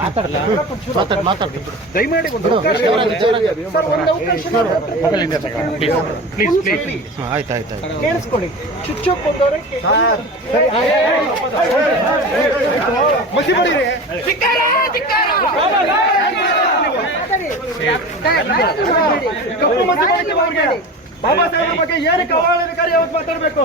ಮಾತಾಡಲ್ಲ ಕೇಳಿಸ್ಕೊಡಿ ಚುಚ್ಚು ಮಸಿ ಮಾಡಿರಿ ಬಗ್ಗೆ ಯಾರು ಮಾತಾಡಬೇಕು